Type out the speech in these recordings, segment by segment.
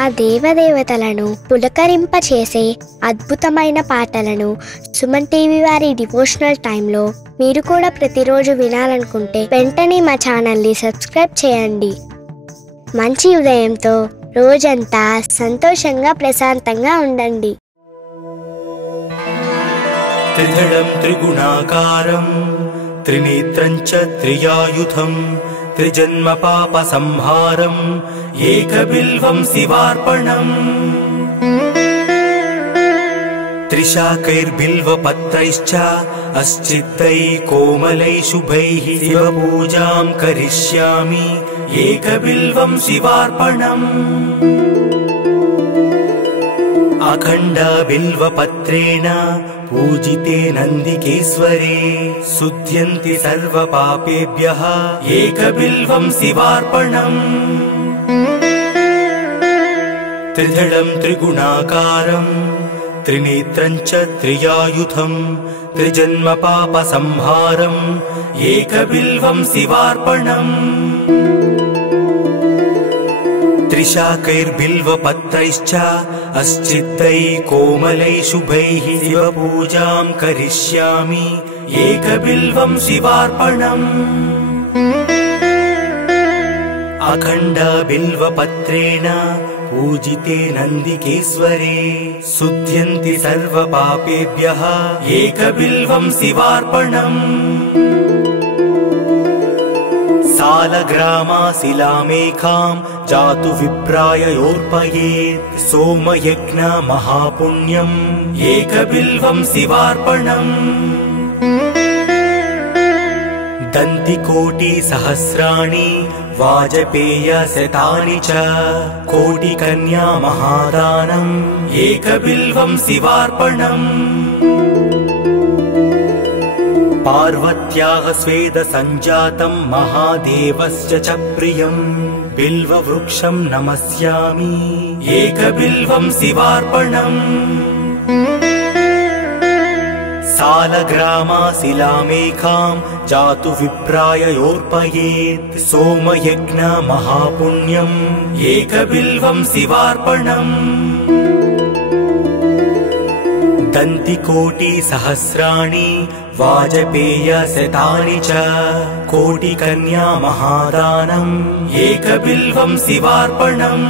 ఆ దేవదేవతలను పులకరింపచేసే అద్భుతమైన పాటలను సుమన్ టీవీ వారి డివోషనల్ టైంలో మీరు కూడా ప్రతిరోజు వినాలనుకుంటే వెంటనే మా ఛానల్ని సబ్స్క్రైబ్ చేయండి. మంచి ఉదయంతో రోజంతా సంతోషంగా ప్రశాంతంగా ఉండండి. త్రిదళం త్రిగుణాకారం త్రినేత్రం చ త్రియాయుధం త్రిజన్మ పాప సంహారం ఏకబిల్వం శివార్పణం. త్రిశాకైర్బిల్వపత్రైశ్చ అశ్చిత్తై కోమలై శుభైః శివపూజాం కరిష్యామి ఏకబిల్వం శివార్పణం. అఖండ బిల్వపత్రేణ పూజితే నందికేశ్వరే శుద్ధ్యంతి సర్వపాపేభ్యః ఏకబిల్వం శివార్పణం. త్రిదళం త్రిగుణాకారం త్రినేత్రం చ త్రియాయుధం త్రిజన్మ పాప సంహారం ఏకబిల్వం శివార్పణం. త్రిశాకైర్బిల్వపత్రైశ్చ అశ్చిత్తై కోమలై శుభైః శివపూజాం కరిష్యామి ఏకబిల్వం శివార్పణం. అఖండ బిల్వపత్రేణ పూజితే నందికేశ్వరే శుద్ధ్యంతి సర్వపాపేభ్యః ఏకబిల్వం శివార్పణం. సాలగ్రామాశిలామేకాం జాతు విప్రాయోర్పయేత్ సోమయజ్ఞ మహాపుణ్యం ఏకబిల్వం శివార్పణం. దంతికోటి సహస్రాణి వాజపేయ శతాని చ కోటి కన్యా మహాదానం ఏకబిల్వం శివార్పణం. పార్వత్యాః స్వేద సంజాతం మహాదేవస్య చ ప్రియం బిల్వవృక్షం నమస్యామి ఏకబిల్వం శివార్పణం. సాలగ్రామాశిలామేకాం జాతు విప్రాయోర్పయేత్ సోమయజ్ఞ మహాపుణ్యం ఏకబిల్వం శివార్పణం. దంతికోటి సహస్రాణి వాజపేయ శతాని చ కోటి కన్యా మహాదానం ఏకబిల్వం శివార్పణం.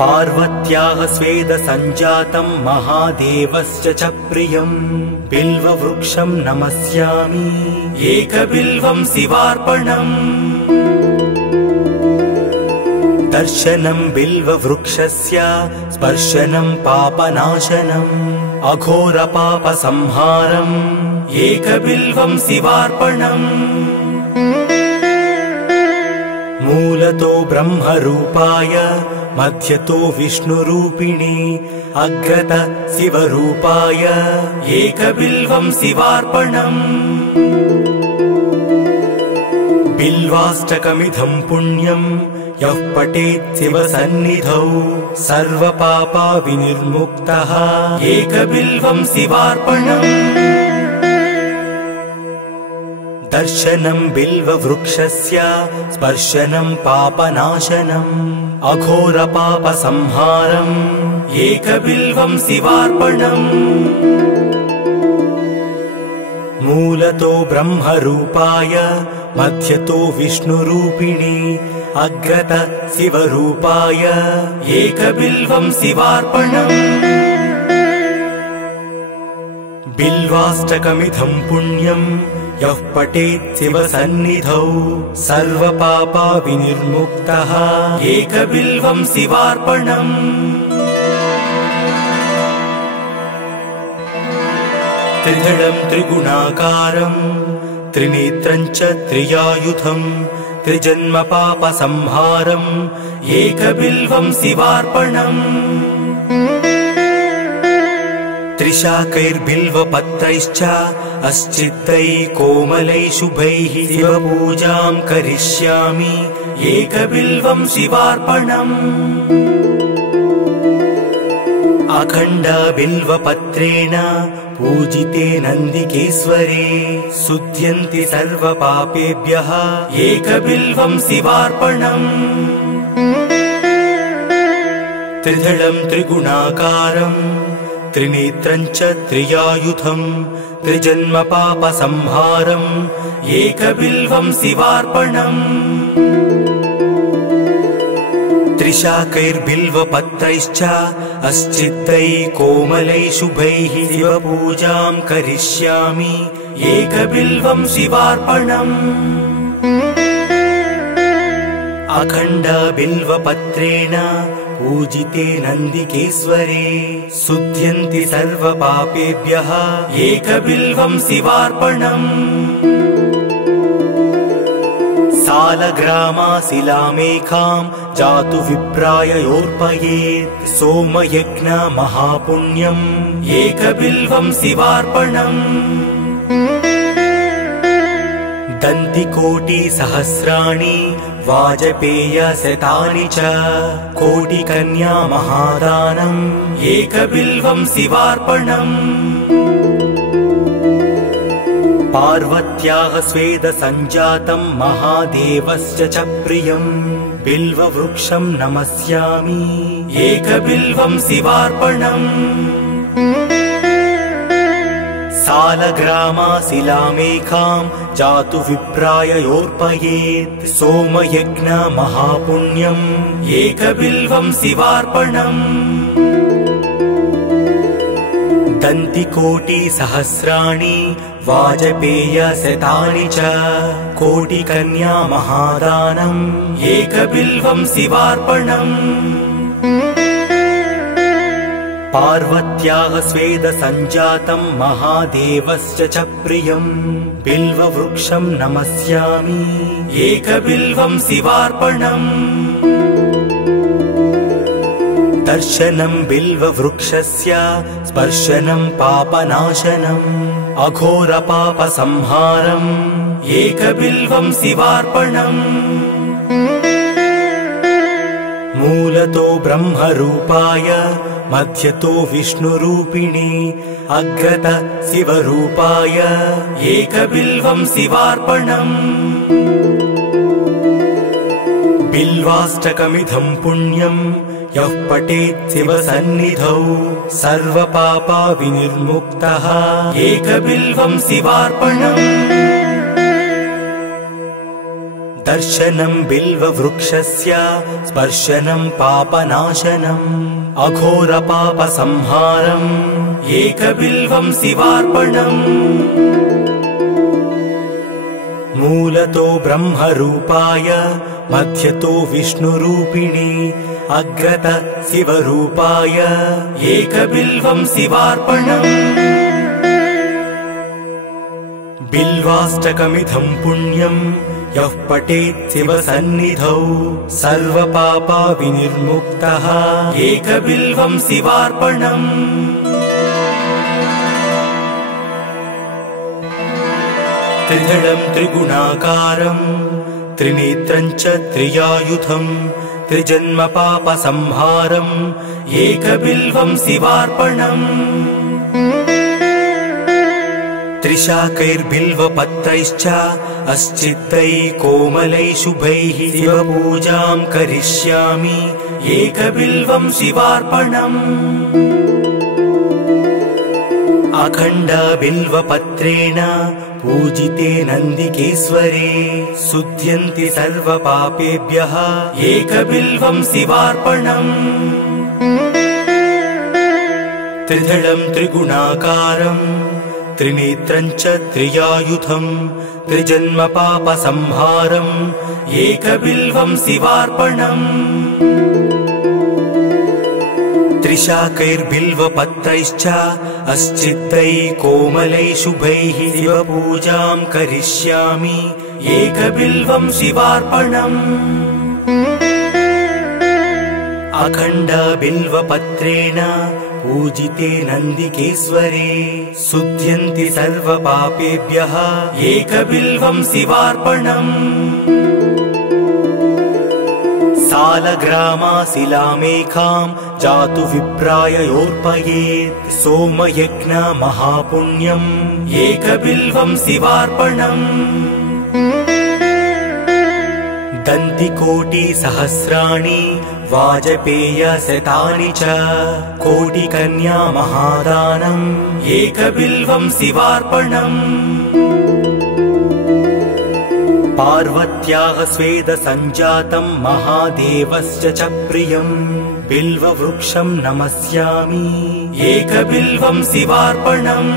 పార్వత్యాః స్వేద సంజాతం మహాదేవస్య చ ప్రియం బిల్వవృక్షం నమస్యామి ఏకబిల్వం శివార్పణం. దర్శనం బిల్వవృక్షస్య స్పర్శనం పాపనాశనం అఘోర పాప సంహారం ఏకబిల్వం శివార్పణం. మూలతో బ్రహ్మరూపాయ మధ్యతో విష్ణురూపిణి అగ్రత శివరూపాయ ఏకబిల్వం శివార్పణం. బిల్వాష్టకమిదం పుణ్యం యః పఠేత్ శివసన్నిధౌ సర్వపాపా వినిర్ముక్తః ఏకబిల్వం శివార్పణం. దర్శనం బిల్వవృక్షస్య స్పర్శనం పాపనాశనం అఘోర పాప సంహారం ఏకబిల్వం శివార్పణం. మూలతో బ్రహ్మరూపాయ మధ్యతో విష్ణురూపిణి అగ్రత శివరూపాయ ఏకబిల్వం శివార్పణం. బిల్వాష్టకమిదం పుణ్యం యః పఠేత్ శివసన్నిధౌ సర్వపాపా వినిర్ముక్తః ఏకబిల్వం శివార్పణం. త్రిదళం త్రిగుణాకారం త్రినేత్రం చ త్రియాయుధం త్రిజన్మ పాప సంహారం ఏకబిల్వం శివార్పణం. త్రిశాకైర్బిల్వపత్రైశ్చ అశ్చిత్తై కోమలై శుభైః శివపూజాం కరిష్యామి ఏకబిల్వం శివార్పణం. అఖండ బిల్వపత్రేణ పూజితే నందికేశ్వరే శుద్ధ్యంతి సర్వపాపేభ్యః ఏకబిల్వం శివార్పణం. त्रिदलं त्रिगुणाकारं त्रिनेत्रं च त्रियायुधं त्रिजन्म पापसंहारम् एकबिल्वं शिवार्पणम् त्रिशाकैर्बिल्वपत्रैश्च अस्चित्तैः कोमलैः शुभैः शिवपूजां करिष्यामि एकबिल्वं शिवार्पणम् अखण्डबिल्वपत्रेण पूजिते नन्दिकेश्वरे शुध्यन्ति सर्वपापेभ्यः एकबिल्वं शिवार्पणम् सालग्रामाशिलामेकां जातु विप्राययोर्पयेत् सोमयज्ञ महापुण्यम् एकबिल्वं शिवार्पणम् दन्तिकोटिसहस्राणि वाजपेयशतानि च कोटिकन्या महादानम् एकबिल्वं शिवार्पणम् पार्वत्याः स्वेदसञ्जातं महादेवस्य च प्रियम् बिल्ववृक्षं नमस्यामि एकबिल्वं शिवार्पणम् सालग्रामाशिलामेकां जातु विप्राययोर्पयेत् सोमयज्ञ महापुण्यम् एकबिल्वं शिवार्पणम् दन्तिकोटिसहस्राणि वाजपेयशतानि च कोटिकन्या महादानम् एकबिल्वं शिवार्पणम् पार्वत्याः स्वेदसञ्जातं महादेवस्य च प्रियम् बिल्ववृक्षं नमस्यामि एकबिल्वं शिवार्पणम् दर्शनं बिल्ववृक्षस्य स्पर्शनं पापनाशनम् अघोरपापसंहारम् एकबिल्वं शिवार्पणम् मूलतो ब्रह्मरूपाय मध्यतो विष्णुरूपिणे अग्रत शिवरूपाय एकबिल्वं शिवार्पणम् बिल्वाष्टकमिदं पुण्यं यः पठेत् शिवसन्निधौ सर्वपापविनिर्मुक्तः एकबिल्वं शिवार्पणम् दर्शनं बिल्ववृक्षस्य स्पर्शनं पापनाशनम् अघोरपापसंहारम् एकबिल्वं शिवार्पणम् मूलतो ब्रह्मरूपाय मध्यतो विष्णुरूपिणे अग्रत शिवरूपाय एकबिल्वं शिवार्पणम् बिल्वाष्टकमिदं पुण्यं यः पठेत् शिवसन्निधौ सर्वपापविनिर्मुक्तः एकबिल्वं शिवार्पणम् त्रिदलं त्रिगुणाकारं त्रिनेत्रं च त्रियायुधं त्रिजन्म पापसंहारम् एकबिल्वं शिवार्पणम् त्रिशाकैर्बिल्वपत्रैश्च अस्चित्तैः कोमलैः शुभैः शिवपूजां करिष्यामि एकबिल्वं शिवार्पणम् अखण्डबिल्वपत्रेण पूजिते नन्दिकेश्वरे शुध्यन्ति सर्वपापेभ्यः एकबिल्वं शिवार्पणम् त्रिदलं त्रिगुणाकारं त्रिनेत्रं च त्रियायुधं त्रिजन्म पापसंहारम् एकबिल्वं शिवार्पणम् त्रिशाकैर्बिल्वपत्रैश्च अस्चित्तैः कोमलैः शुभैः शिवपूजां करिष्यामि एकबिल्वं शिवार्पणम् अखण्डबिल्वपत्रेण पूजिते नन्दिकेश्वरे शुध्यन्ति सर्वपापेभ्यः एकबिल्वं शिवार्पणम् सालग्रामाशिलामेकां जातु विप्राययोर्पयेत् सोमयज्ञ महापुण्यम् एकबिल्वं शिवार्पणम् दन्तिकोटिसहस्राणि वाजपेयशतानि च कोटिकन्या महादानम् एकबिल्वं शिवार्पणम् पार्वत्याः स्वेदसञ्जातं महादेवस्य च प्रियम् बिल्ववृक्षं नमस्यामि एकबिल्वं शिवार्पणम्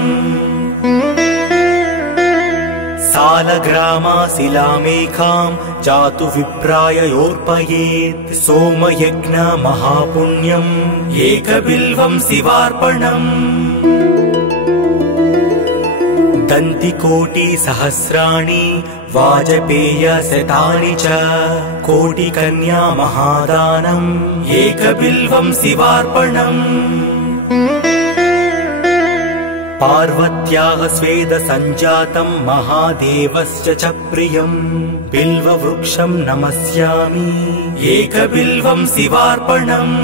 सालग्रामाशिलामेकां जातु विप्राययोर्पयेत् सोमयज्ञ महापुण्यम् एकबिल्वं शिवार्पणम् दन्तिकोटिसहस्राणि वाजपेयशतानि च कोटिकन्या महादानम् एकबिल्वं शिवार्पणम् पार्वत्याः स्वेदसञ्जातं महादेवस्य च प्रियम् बिल्ववृक्षं नमस्यामि एकबिल्वं शिवार्पणम्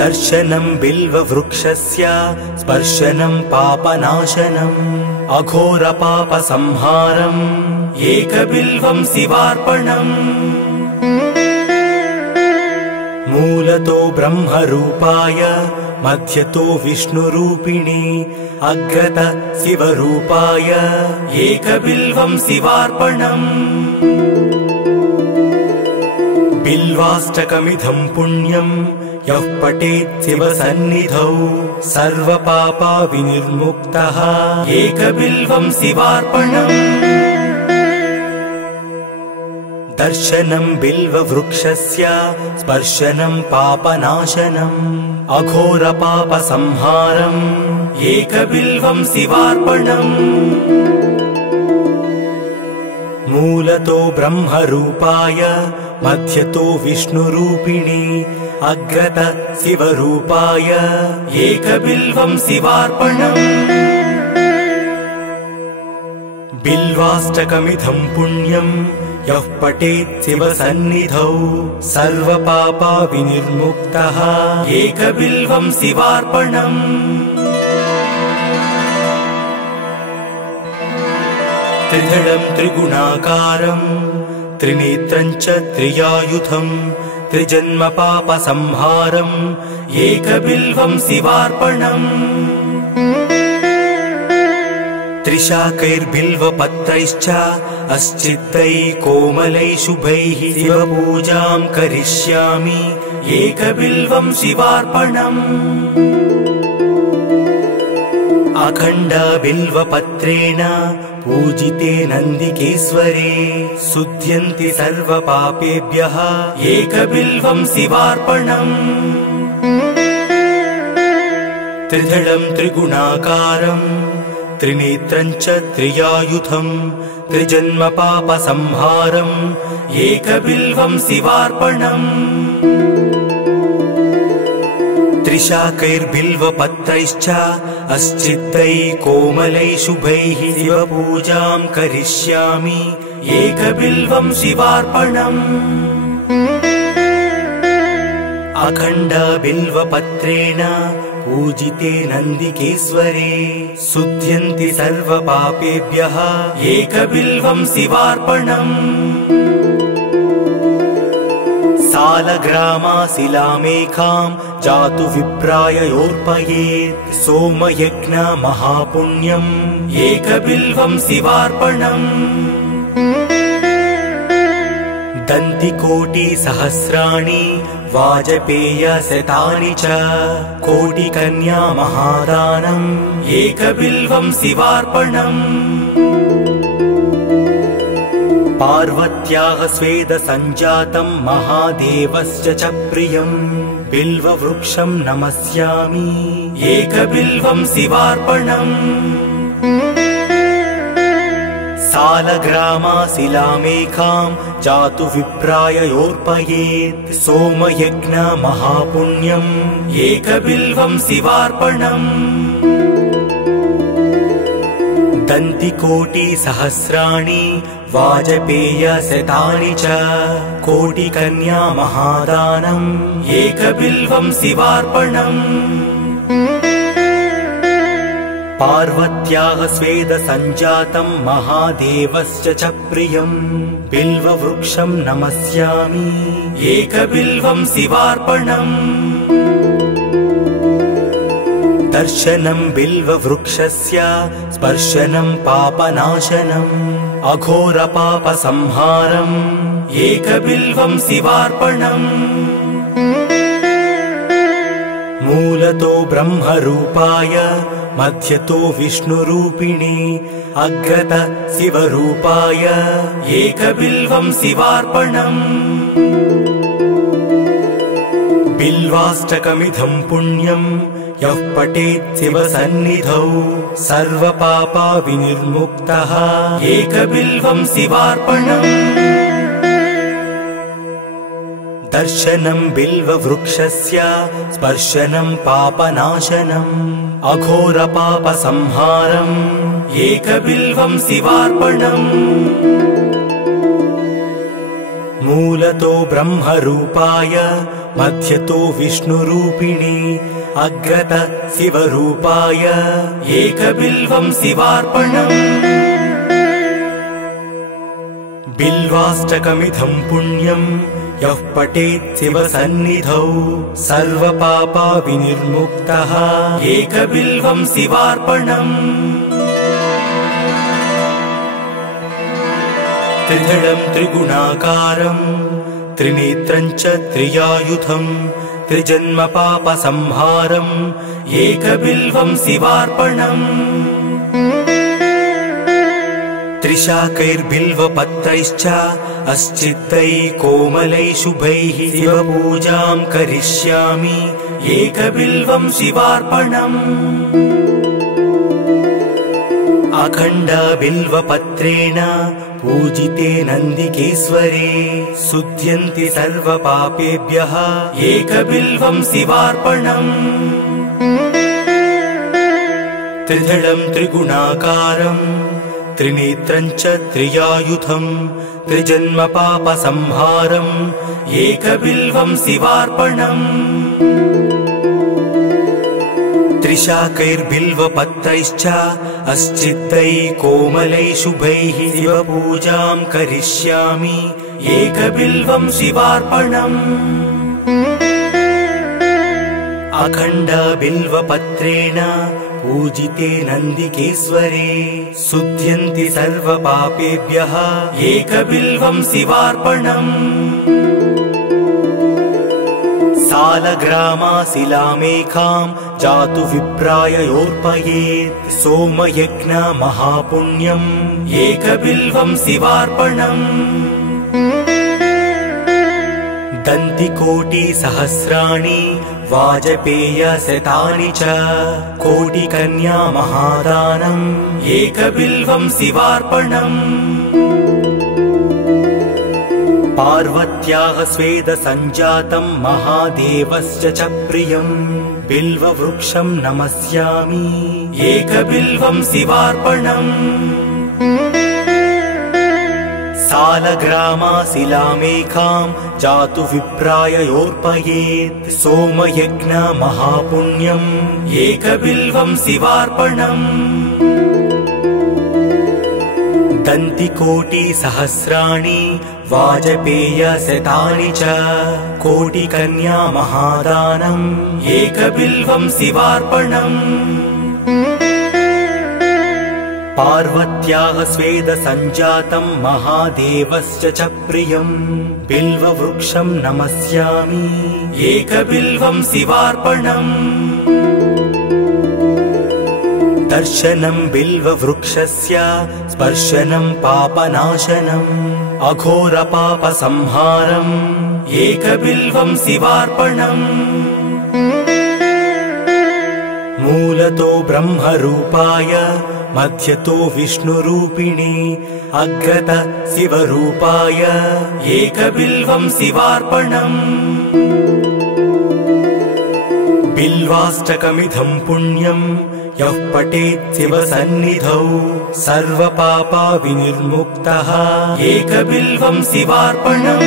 दर्शनं बिल्ववृक्षस्य स्पर्शनं पापनाशनम् अघोरपापसंहारम् एकबिल्वं शिवार्पणम् मूलतो ब्रह्मरूपाय मध्यतो विष्णुरूपिणे अग्रत शिवरूपाय एकबिल्वं शिवार्पणम् बिल्वाष्टकमिदं पुण्यम् यः पठेत् शिवसन्निधौ सर्वपापविनिर्मुक्तः एकबिल्वं शिवार्पणम् दर्शनं बिल्ववृक्षस्य स्पर्शनं पापनाशनम् अघोरपापसंहारम् एकबिल्वं शिवार्पणम् मूलतो ब्रह्मरूपाय मध्यतो विष्णुरूपिणे अग्रत शिवरूपाय एकबिल्वं शिवार्पणम् बिल्वाष्टकमिदं पुण्यम् यः पठेत् शिवसन्निधौ सर्वपापविनिर्मुक्तः एकबिल्वं शिवार्पणम् त्रिदलं त्रिगुणाकारम् त्रिनेत्रं च त्रियायुधम् त्रिजन्मपापसंहारम् एकबिल्वं शिवार्पणम् त्रिशाकैर्बिल्वपत्रैश्च अस्चिद्दैः कोमलैः शुभैः शिवपूजां करिष्यामि एकबिल्वं शिवार्पणम् अखण्डबिल्वपत्रेण पूजिते नन्दिकेश्वरे शुध्यन्ति सर्वपापेभ्यः एकबिल्वं शिवार्पणम् त्रिदलं त्रिगुणाकारम् त्रिनेत्रं च त्रियायुधम् त्रिजन्मपापसंहारम् एकबिल्वं शिवार्पणम् त्रिशाकैर्बिल्वपत्रैश्च अस्चिद्दैः कोमलैः शुभैः शिवपूजां करिष्यामि एकबिल्वं शिवार्पणम् अखण्डबिल्वपत्रेण पूजिते नन्दिकेश्वरे शुध्यन्ति सर्वपापेभ्यः एकबिल्वं शिवार्पणम् सालग्रामाशिलामेकां जातु विप्राययोर्पयेत् सोमयज्ञ महापुण्यम् एकबिल्वं शिवार्पणम् दन्तिकोटिसहस्राणि वाजपेयशतानि च कोटिकन्या महादानम् एकबिल्वं शिवार्पणम् पार्वत्याः स्वेदसञ्जातं महादेवस्य च प्रियम् बिल्ववृक्षं नमस्यामि एकबिल्वं शिवार्पणम् सालग्रामाशिलामेकां जातु विप्राययोर्पयेत् सोमयज्ञ महापुण्यम् एकबिल्वं शिवार्पणम् दन्तिकोटिसहस्राणि वाजपेयशतानि च कोटिकन्या महादानम् एकबिल्वं शिवार्पणम् पार्वत्याः स्वेदसञ्जातं महादेवस्य च प्रियम् बिल्ववृक्षं नमस्यामि एकबिल्वं शिवार्पणम् दर्शनं बिल्ववृक्षस्य स्पर्शनं पापनाशनम् अघोरपापसंहारम् एकबिल्वं शिवार्पणम् मूलतो ब्रह्मरूपाय मध्यतो विष्णुरूपिणे अग्रत शिवरूपाय एकबिल्वं शिवार्पणम् बिल्वाष्टकमिदं पुण्यं यः पठेत् शिवसन्निधौ सर्वपापा विनिर्मुक्तः एकबिल्वं शिवार्पणम् दर्शनं बिल्ववृक्षस्य स्पर्शनं पापनाशनम् अघोरपापसंहारम् एकबिल्वं शिवार्पणम् मूलतो ब्रह्मरूपाय मध्यतो विष्णुरूपिणे अग्रत शिवरूपाय एकबिल्वं शिवार्पणम् बिल्वाष्टकमिदं पुण्यं यः पठेत् शिवसन्निधौ सर्वपापा विनिर्मुक्तः एकबिल्वं शिवार्पणम् त्रिदलं त्रिगुणाकारं त्रिनेत्रं च त्रियायुधं त्रिजन्मपापसंहारम् एकबिल्वं शिवार्पणम् त्रिशाकैर्बिल्वपत्रैश्च अस्चिद्दैः कोमलैः शुभैः शिवपूजां करिष्यामि एकबिल्वं शिवार्पणम् अखण्डबिल्वपत्रेण पूजिते नन्दिकेश्वरे शुध्यन्ति सर्वपापेभ्यः एकबिल्वं शिवार्पणम् त्रिदलं त्रिगुणाकारं त्रिनेत्रं च त्रियायुधं त्रिजन्मपापसंहारम् एकबिल्वं शिवार्पणम् त्रिशाकैर्बिल्वपत्रैश्च अस्चिद्दैः कोमलैः शुभैः शिवपूजां करिष्यामि एकबिल्वं शिवार्पणम् अखण्डबिल्वपत्रेण पूजिते नन्दिकेश्वरे शुध्यन्ति सर्वपापेभ्यः एकबिल्वं शिवार्पणम् सालग्रामाशिलामेकां जातु विप्राययोर्पयेत् सोमयज्ञ महापुण्यम् एकबिल्वं शिवार्पणम् दन्तिकोटिसहस्राणि वाजपेयशतानि च कोटिकन्या महादानम् एकबिल्वं शिवार्पणम् पार्वत्याः स्वेदसञ्जातं महादेवस्य च प्रियम् बिल्ववृक्षं नमस्यामि एकबिल्वं शिवार्पणम् सालग्रामाशिलामेकां जातु विप्राययोर्पयेत् सोमयज्ञ महापुण्यम् एकबिल्वं शिवार्पणम् दन्तिकोटिसहस्राणि वाजपेयशतानि च कोटिकन्या महादानम् एकबिल्वं शिवार्पणम् पार्वत्याः स्वेदसञ्जातं महादेवस्य च प्रियम् बिल्ववृक्षं नमस्यामि एकबिल्वं शिवार्पणम् दर्शनं बिल्ववृक्षस्य स्पर्शनं पापनाशनम् अघोरपापसंहारम् एकबिल्वं शिवार्पणम् मूलतो ब्रह्मरूपाय मध्यतो विष्णुरूपिणे अग्रत शिवरूपाय एकबिल्वं शिवार्पणम् बिल्वाष्टकमिदं पुण्यं यः पठेत् शिवसन्निधौ सर्वपापा विनिर्मुक्तः एकबिल्वं शिवार्पणम्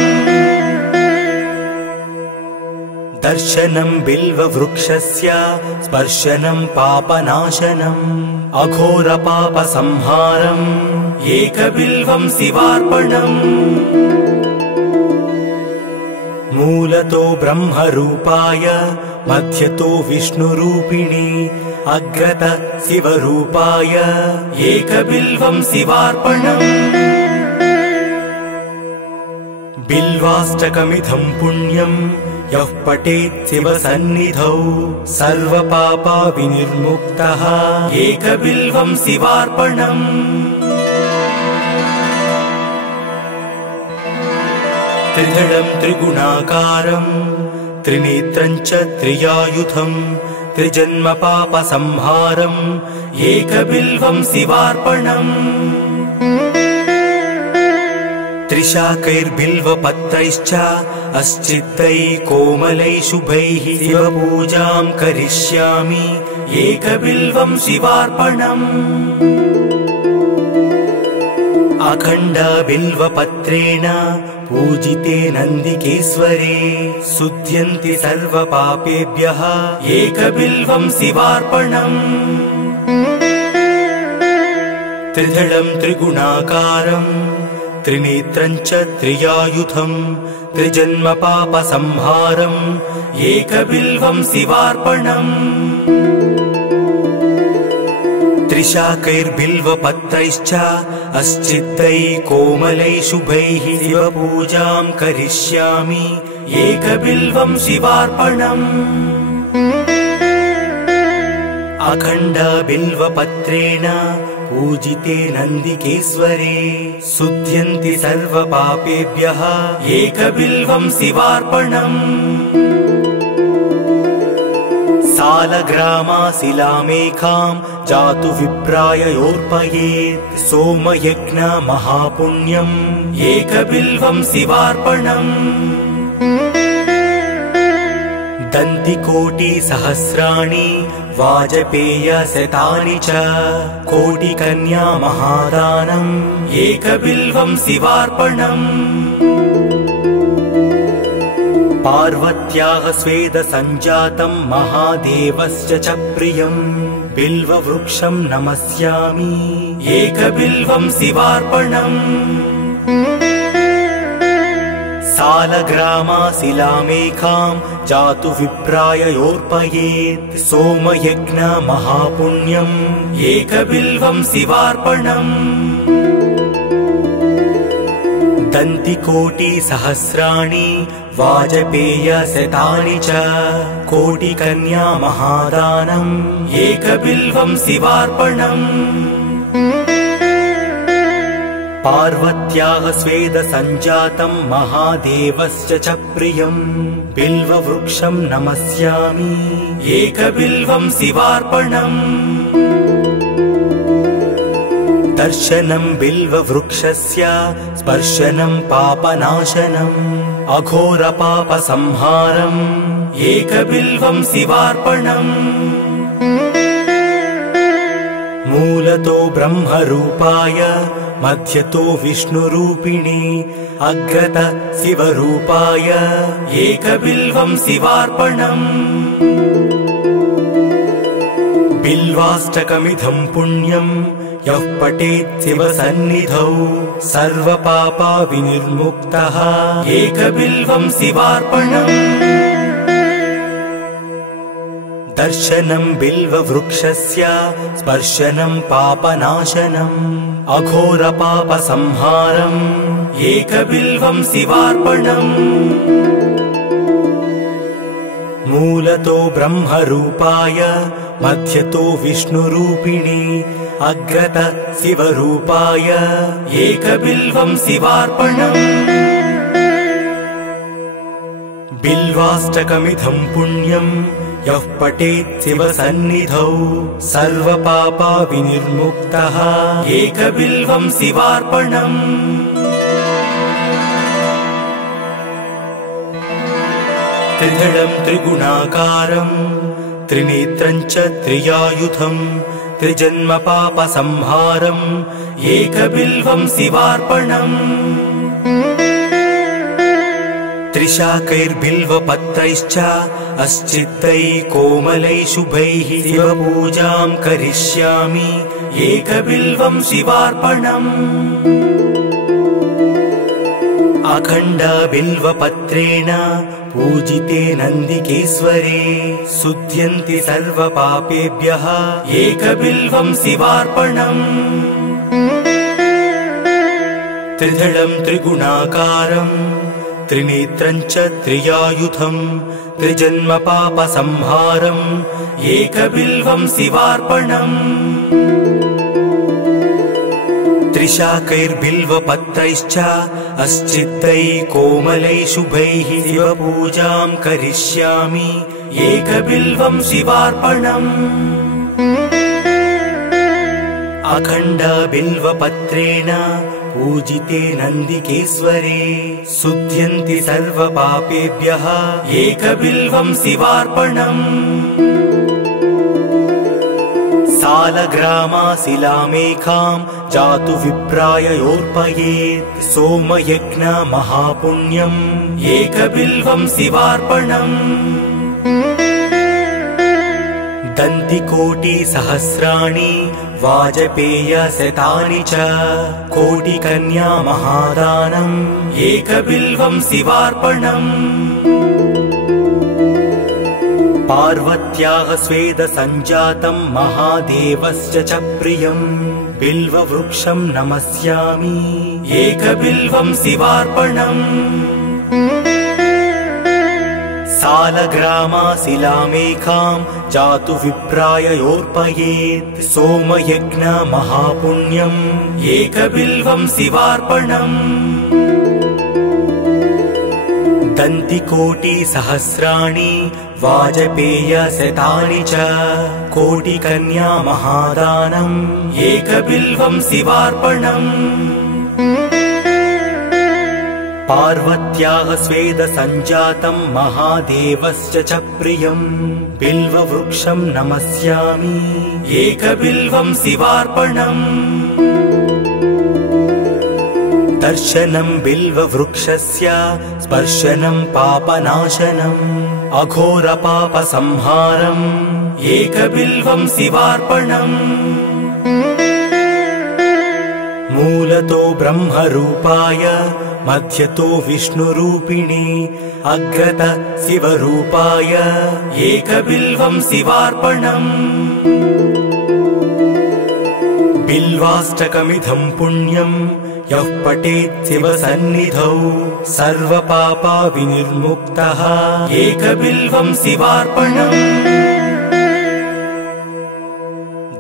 दर्शनं बिल्ववृक्षस्य स्पर्शनं पापनाशनम् अघोरपापसंहारम् एकबिल्वं शिवार्पणम् मूलतो ब्रह्मरूपाय मध्यतो विष्णुरूपिणी अग्रत शिवरूपाय एकबिल्वं शिवार्पणम् बिल्वाष्टकमिदं पुण्यं यः पठेत् शिवसन्निधौ सर्वपापविनिर्मुक्तः एकबिल्वं शिवार्पणम् त्रिदलं त्रिगुणाकारं त्रिनेत्रं च त्रियायुधं त्रिजन्मपापसंहारम् एकबिल्वं शिवार्पणम् त्रिशाकैर्बिल्वपत्रैश्च अश्चित्तैः कोमलैः शुभैः शिवपूजां करिष्यामि एकबिल्वं शिवार्पणम् अखण्डबिल्वपत्रेण पूजिते नन्दिकेश्वरे शुध्यन्ति सर्वपापेभ्यः एकबिल्वं शिवार्पणम् त्रिदलं त्रिगुणाकारं त्रिनेत्रं च त्रियायुधं त्रिजन्मपापसंहारम् एकबिल्वं शिवार्पणम् त्रिशाकैर्बिल्वपत्रैश्च अश्चित्तैः कोमलैः शुभैः शिवपूजां करिष्यामि एकबिल्वं शिवार्पणम् अखण्डबिल्वपत्रेण पूजिते नन्दिकेश्वरे शुध्यन्ति सर्वपापेभ्यः एकबिल्वं शिवार्पणम् सालग्रामाशिलामेकां जातु विप्राय योर्पयेत् सोमयज्ञ महापुण्यम् एकबिल्वं शिवार्पणम् दन्तिकोटिसहस्राणि वाजपेयशतानि च कोटिकन्या महादानम् एकबिल्वं शिवार्पणम् पार्वत्याः स्वेदसञ्जातं महादेवस्य च प्रियम् बिल्ववृक्षं नमस्यामि एकबिल्वं शिवार्पणम् सालग्रामाशिलामेकां जातु विप्राय योर्पयेत् सोमयज्ञ महापुण्यम् एकबिल्वं शिवार्पणम् दन्तिकोटिसहस्राणि वाजपेयशतानि च कोटिकन्या महादानम् एकबिल्वं शिवार्पणम् पार्वत्याः स्वेदसञ्जातं महादेवस्य च प्रियम् बिल्ववृक्षं नमस्यामि एकबिल्वं शिवार्पणम् दर्शनं बिल्ववृक्षस्य स्पर्शनं पापनाशनम् अघोरपापसंहारम् एकबिल्वं शिवार्पणम् मूलतो ब्रह्मरूपाय मध्यतो विष्णुरूपिणी अग्रत शिवरूपाय एकबिल्वं शिवार्पणम् बिल्वाष्टकमिदं पुण्यं यः पठेत् शिवसन्निधौ सर्वपापविनिर्मुक्तः एकबिल्वं शिवार्पणम् दर्शनं बिल्ववृक्षस्य स्पर्शनं पापनाशनम् अघोरपापसंहारम् एकबिल्वं शिवार्पणम् मूलतो ब्रह्मरूपाय मध्यतो विष्णुरूपिणी अग्रत शिवरूपाय एकबिल्वं शिवार्पणम् बिल्वाष्टकमिदं पुण्यं यः पठेत् शिवसन्निधौ सर्वपापविनिर्मुक्तः एकबिल्वं शिवार्पणम् त्रिदलं त्रिगुणाकारं त्रिनेत्रं च त्रियायुधं त्रिजन्मपापसंहारम् एकबिल्वं शिवार्पणम् त्रिशाकैर्बिल्वपत्रैश्च अस्चित्तैः कोमलैः शुभैः शिवपूजां करिष्यामि एकबिल्वं शिवार्पणम् अखण्डबिल्वपत्रेण पूजिते नन्दिकेश्वरे शुध्यन्ति सर्वपापेभ्यः एकबिल्वं शिवार्पणम् त्रिदलं त्रिगुणाकारं त्रिनेत्रं च त्रियायुधं त्रिजन्मपापसंहारम् एकबिल्वं शिवार्पणम् त्रिशाकैर्बिल्वपत्रैश्च अस्चित्तैः कोमलैः शुभैः शिवपूजां करिष्यामि एकबिल्वं शिवार्पणम् अखण्डबिल्वपत्रेण पूजिते नन्दिकेश्वरे शुध्यन्ति सर्वपापेभ्यः एकबिल्वं शिवार्पणम् सालग्रामाशिलामेकां जातु विप्राययोर्पयेत् सोमयज्ञ महापुण्यम् एकबिल्वं शिवार्पणम् दन्तिकोटिसहस्राणि वाजपेयशतानि च कोटिकन्या महादानम् एकबिल्वं शिवार्पणम् पार्वत्याः स्वेदसञ्जातं महादेवस्य च प्रियं बिल्ववृक्षं नमस्यामि एकबिल्वं शिवार्पणम् सालग्रामाशिलामेकां जातु विप्राययोर्पयेत् सोमयज्ञ महापुण्यम् एकबिल्वं शिवार्पणम् दन्तिकोटिसहस्राणि वाजपेयशतानि च कोटिकन्या महादानम् एकबिल्वं शिवार्पणम् पार्वत्याः स्वेदसञ्जातं महादेवस्य च प्रियं बिल्ववृक्षं नमस्यामि एकबिल्वं शिवार्पणम् दर्शनं बिल्ववृक्षस्य स्पर्शनं पापनाशनम् अघोरपापसंहारम् एकबिल्वं शिवार्पणम् मूलतो ब्रह्मरूपाय मध्यतो विष्णुरूपिणे अग्रत शिवरूपाय एकबिल्वं शिवार्पणम् बिल्वाष्टकमिदं पुण्यं यः पठेत् शिवसन्निधौ सर्वपापविनिर्मुक्तः एकबिल्वं शिवार्पणम्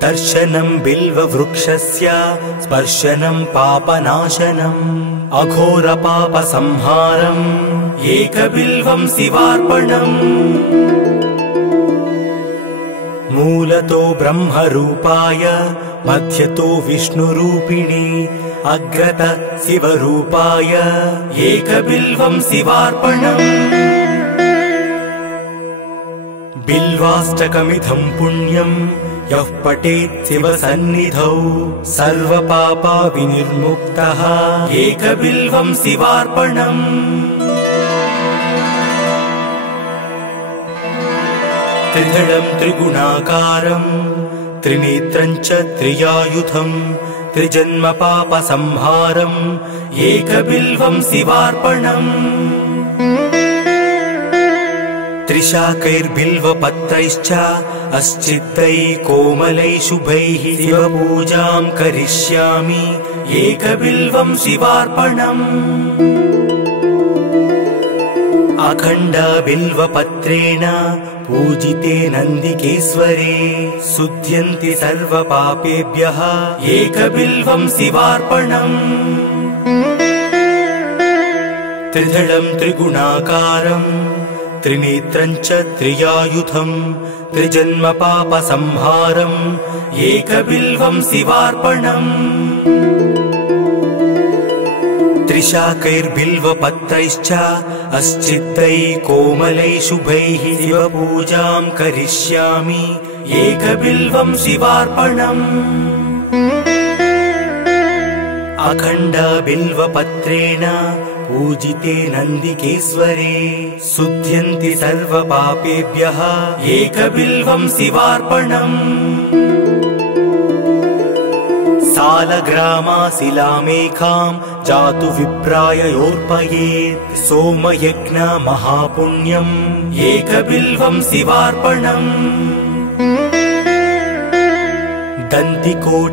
दर्शनं बिल्ववृक्षस्य स्पर्शनं पापनाशनम् अघोरपापसंहारम् एकबिल्वं शिवार्पणम् मूलतो ब्रह्मरूपाय मध्यतो विष्णुरूपिणे अग्रत शिवरूपाय एकबिल्वं शिवार्पणम् बिल्वाष्टकमिदं पुण्यं यः पठेत् शिवसन्निधौ सर्वपापविनिर्मुक्तः एकबिल्वं शिवार्पणम् त्रिदलं त्रिगुणाकारं त्रिनेत्रं च त्रियायुधं त्रिजन्मपापसंहारम् एकबिल्वं शिवार्पणम् त्रिशाकैर्बिल्वपत्रैश्च अस्चित्तैः कोमलैः शुभैः शिवपूजां करिष्यामि एकबिल्वं शिवार्पणम् अखण्डबिल्वपत्रेण पूजिते नन्दिकेश्वरे शुध्यन्ति सर्वपापेभ्यः एकबिल्वं शिवार्पणम् त्रिदलं त्रिगुणाकारं त्रिनेत्रं च त्रियायुधं त्रिजन्मपापसंहारम् एकबिल्वं शिवार्पणम् त्रिशाकैर्बिल्वपत्रैश्च अस्चित्तैः कोमलैः शुभैः शिवपूजां करिष्यामि एकबिल्वं शिवार्पणम् अखण्डबिल्वपत्रेण पूजिते नन्दिकेश्वरे शुध्यन्ति सर्वपापेभ्यः एकबिल्वं शिवार्पणम् सालग्रामाशिलामेकां जातु विप्राय योर्पयेत् सोमयज्ञ महापुण्यम् एकबिल्वं शिवार्पणम्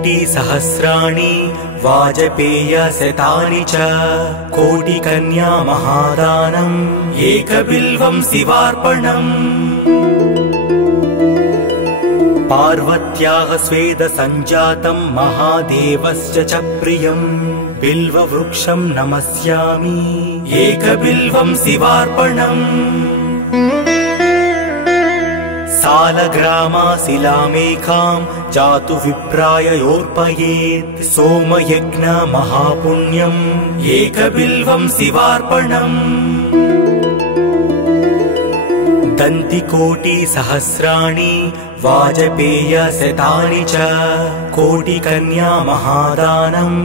दन्तिकोटिसहस्राणि वाजपेयशतानि च कोटिकन्या महादानम् एकबिल्वं शिवार्पणम् पार्वत्याः स्वेदसञ्जातं महादेवस्य च प्रियम् बिल्ववृक्षं नमस्यामि एकबिल्वं शिवार्पणम् सालग्रामाशिलामेकां जातु विप्राय योर्पयेत् सोमयज्ञ महापुण्यम् एकबिल्वं शिवार्पणम् दन्तिकोटिसहस्राणि वाजपेयशतानि च कोटिकन्या महादानम्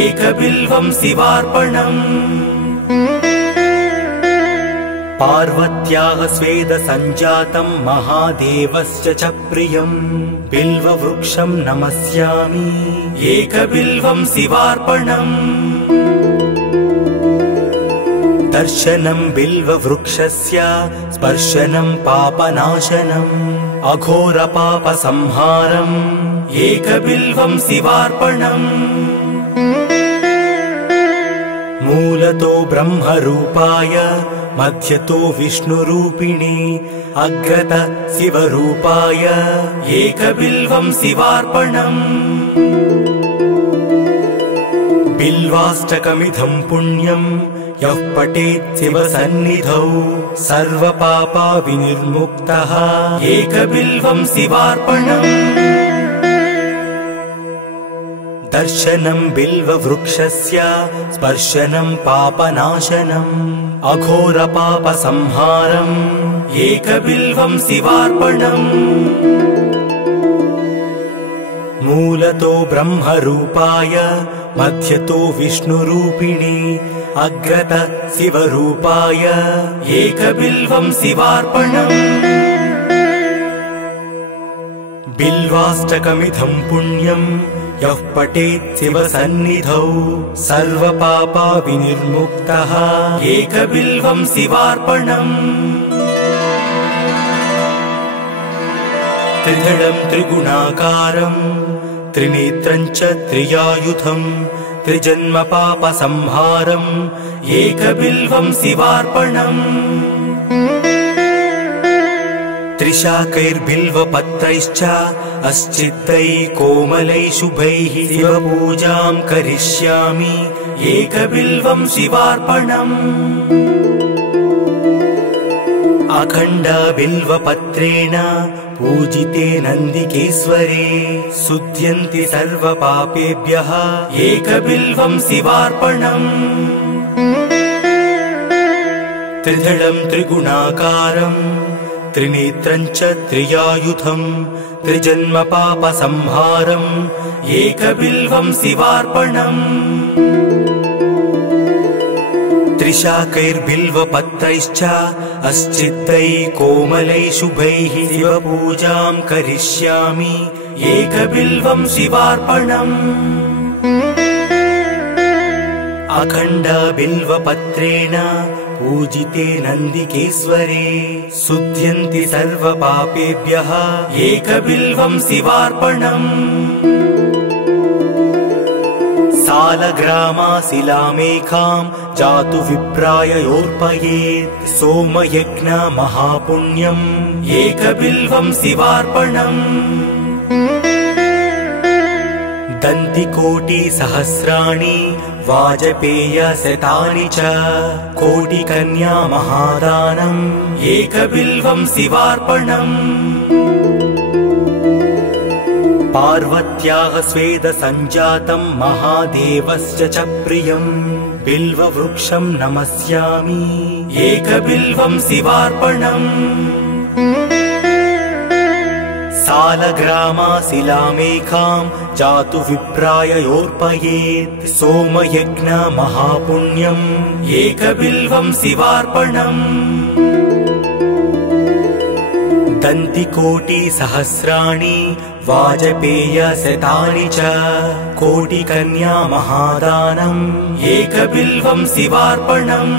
एकबिल्वं शिवार्पणम् पार्वत्याः स्वेदसञ्जातं महादेवस्य च प्रियम् बिल्ववृक्षं नमस्यामि एकबिल्वं शिवार्पणम् दर्शनं बिल्ववृक्षस्य स्पर्शनं पापनाशनम् अघोरपापसंहारम् एकबिल्वं शिवार्पणम् मूलतो ब्रह्मरूपाय मध्यतो विष्णुरूपिणे अग्रत शिवरूपाय एकबिल्वं शिवार्पणम् बिल्वाष्टकमिदं पुण्यम् यः पठेत् शिवसन्निधौ सर्वपापा विनिर्मुक्तः एकबिल्वं शिवार्पणम् दर्शनं बिल्ववृक्षस्य स्पर्शनं पापनाशनम् अघोरपापसंहारम् एकबिल्वं शिवार्पणम् मूलतो ब्रह्मरूपाय मध्यतो विष्णुरूपिणे अग्रत शिवरूपाय एकबिल्वं शिवार्पणम् बिल्वाष्टकमिदं पुण्यम् यः पठेत् शिवसन्निधौ सर्वपापा विनिर्मुक्तः एकबिल्वं शिवार्पणम् त्रिदलं त्रिगुणाकारं त्रिनेत्रं च त्रियायुधं त्रिजन्मपापसंहारम् एकबिल्वं शिवार्पणम् त्रिशाकैर्बिल्वपत्रैश्च अस्चिद्दैः कोमलैः शुभैः शिवपूजां करिष्यामि एकबिल्वं शिवार्पणम् अखण्डबिल्वपत्रेण पूजिते नन्दिकेश्वरे शुध्यन्ति सर्वपापेभ्यः एकबिल्वं शिवार्पणम् त्रिदलं त्रिगुणाकारं त्रिनेत्रं च त्रियायुधं त्रिजन्मपापसंहारम् एकबिल्वं शिवार्पणम् त्रिशाकैर्बिल्वपत्रैश्च अस्चिद्दैः कोमलैः शुभैः शिवपूजां करिष्यामि एकबिल्वं शिवार्पणम् अखण्डबिल्वपत्रेण पूजिते नन्दिकेश्वरे शुध्यन्ति सर्वपापेभ्यः एकबिल्वं शिवार्पणम् सालग्रामाशिलामेकां जातु विप्राय योर्पयेत् सोमयज्ञ महापुण्यम् एकबिल्वं शिवार्पणम् दन्तिकोटिसहस्राणि वाजपेयशतानि च कोटिकन्या महादानम् एकबिल्वं शिवार्पणम् पार्वत्याः स्वेदसञ्जातं महादेवस्य च प्रियम् बिल्ववृक्षं नमस्यामि एकबिल्वं शिवार्पणम् सालग्रामाशिलामेकां जातु विप्राय योर्पयेत् सोमयज्ञ महापुण्यम् एकबिल्वं शिवार्पणम् दन्तिकोटिसहस्राणि वाजपेयशतानि च कोटिकन्या महादानम् एकबिल्वं शिवार्पणम्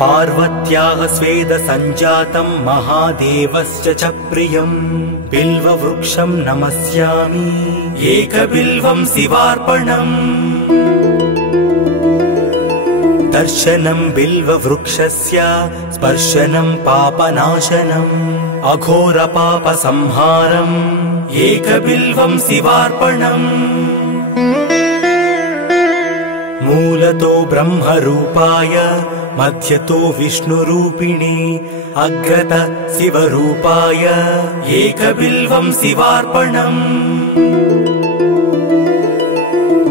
पार्वत्याः स्वेदसञ्जातं महादेवस्य च प्रियं बिल्ववृक्षं नमस्यामि एकबिल्वं शिवार्पणम् दर्शनं बिल्ववृक्षस्य स्पर्शनं पापनाशनम् अघोरपापसंहारम् एकबिल्वं शिवार्पणम् मूलतो ब्रह्मरूपाय मध्यतो विष्णुरूपिणे अग्रत शिवरूपाय एकबिल्वं शिवार्पणम्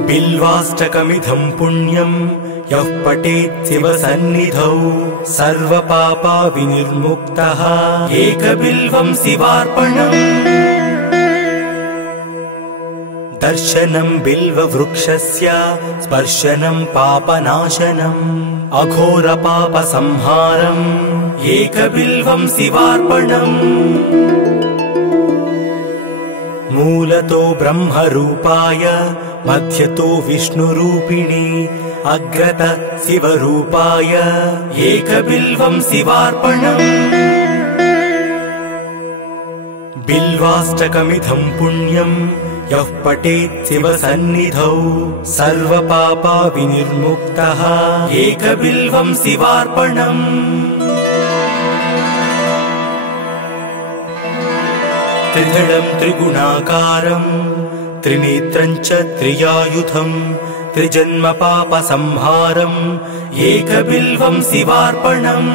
बिल्वाष्टकमिदं पुण्यं यः पठेत् शिवसन्निधौ सर्वपापविनिर्मुक्तः एकबिल्वं शिवार्पणम् दर्शनं बिल्ववृक्षस्य स्पर्शनं पापनाशनम् अघोरपापसंहारम् एकबिल्वं शिवार्पणम् मूलतो ब्रह्मरूपाय मध्यतो विष्णुरूपिणे अग्रत शिवरूपाय एकबिल्वं शिवार्पणम् बिल्वाष्टकमिदं पुण्यं यः पठेत् शिवसन्निधौ सर्वपापविनिर्मुक्तः एकबिल्वं शिवार्पणम् त्रिदलं त्रिगुणाकारं त्रिनेत्रं च त्रियायुधं त्रिजन्मपापसंहारम् एकबिल्वं शिवार्पणम्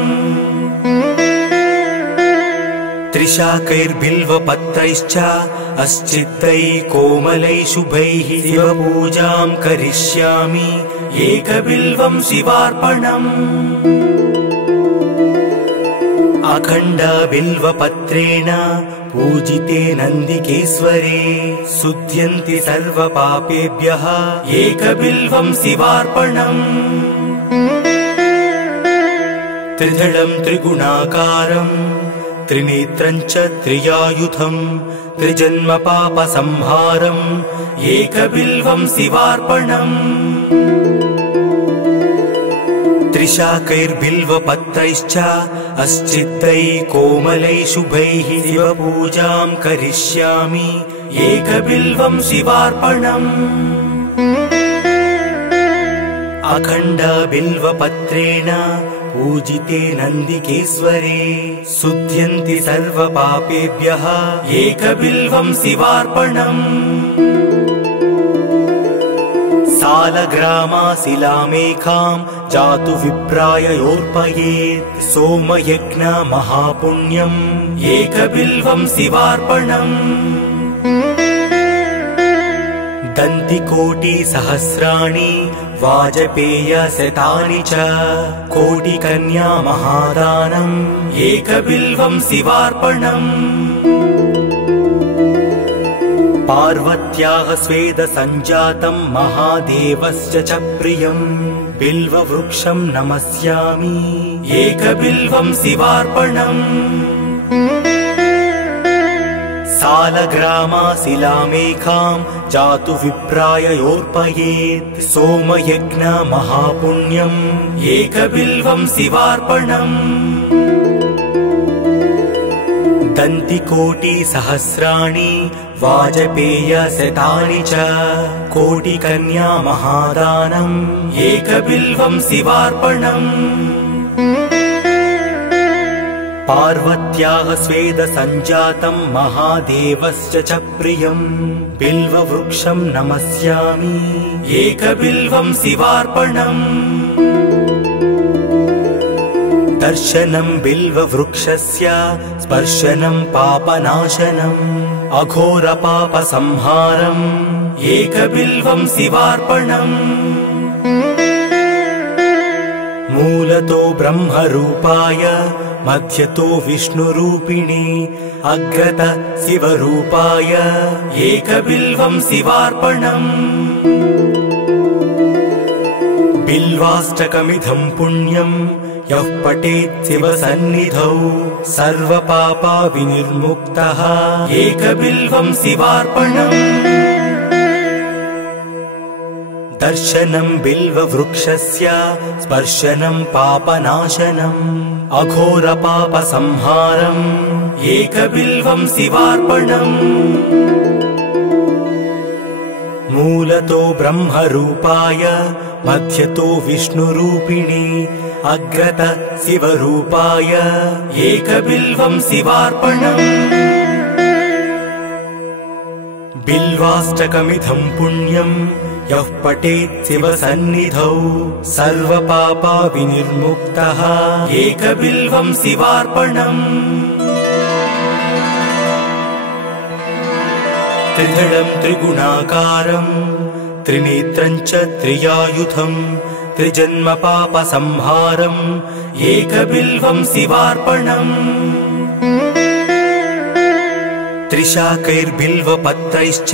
त्रिशाकैर्बिल्वपत्रैश्च अस्चिद्दैः कोमलैः शुभैः शिवपूजां करिष्यामि एकबिल्वं शिवार्पणम् अखण्डबिल्वपत्रेण पूजिते नन्दिकेश्वरे शुध्यन्ति सर्वपापेभ्यः एकबिल्वं शिवार्पणम् त्रिदलं त्रिगुणाकारं त्रिनेत्रं च त्रियायुधं त्रिजन्मपापसंहारम् एकबिल्वं शिवार्पणम् त्रिशाकैर्बिल्वपत्रैश्च अस्चिद्दैः कोमलैः शुभैः शिवपूजां करिष्यामि एकबिल्वं शिवार्पणम् अखण्डबिल्वपत्रेण पूजिते नन्दिकेश्वरे शुध्यन्ति सर्वपापेभ्यः एकबिल्वं शिवार्पणम् सालग्रामाशिलामेकां जातु विप्राय योर्पयेत् सोमयज्ञ महापुण्यम् एकबिल्वं शिवार्पणम् दन्तिकोटिसहस्राणि वाजपेयशतानि च कोटिकन्या महादानम् एकबिल्वं शिवार्पणम् पार्वत्याः स्वेदसञ्जातं महादेवस्य च प्रियं बिल्ववृक्षं नमस्यामि एकबिल्वं शिवार्पणम् सालग्रामाशिलामेकां जातु विप्राय योर्पयेत् सोमयज्ञ महापुण्यम् एकबिल्वं शिवार्पणम् दन्तिकोटिसहस्राणि वाजपेयशतानि च कोटिकन्या महादानम् एकबिल्वं शिवार्पणम् पार्वत्याः स्वेदसञ्जातं महादेवस्य च प्रियं बिल्ववृक्षं नमस्यामि एकबिल्वं शिवार्पणम् दर्शनं बिल्ववृक्षस्य स्पर्शनं पापनाशनम् अघोरपापसंहारम् एकबिल्वं शिवार्पणम् मूल मूलतो ब्रह्मरूपाय मध्यतो विष्णुरूपिणी अग्रत शिवरूपाय एकबिल्वं शिवार्पणम् बिल्वाष्टकमिदं पुण्यं यः पठेत् शिवसन्निधौ सर्वपापा विनिर्मुक्तः एकबिल्वं शिवार्पणम् दर्शनं बिल्ववृक्षस्य स्पर्शनं पापनाशनम् अघोरपापसंहारम् एकबिल्वं शिवार्पणम् मूलतो ब्रह्मरूपाय मध्यतो विष्णुरूपिणी अग्रत शिवरूपाय एकबिल्वं शिवार्पणम् बिल्वाष्टकमिदं पुण्यं यः पठेत् शिवसन्निधौ सर्वपापा विनिर्मुक्तः एकबिल्वं शिवार्पणम् त्रिदलं त्रिगुणाकारं त्रिनेत्रं च त्रियायुधं त्रिजन्मपापसंहारम् एकबिल्वं शिवार्पणम् त्रिशाकैर्बिल्वपत्रैश्च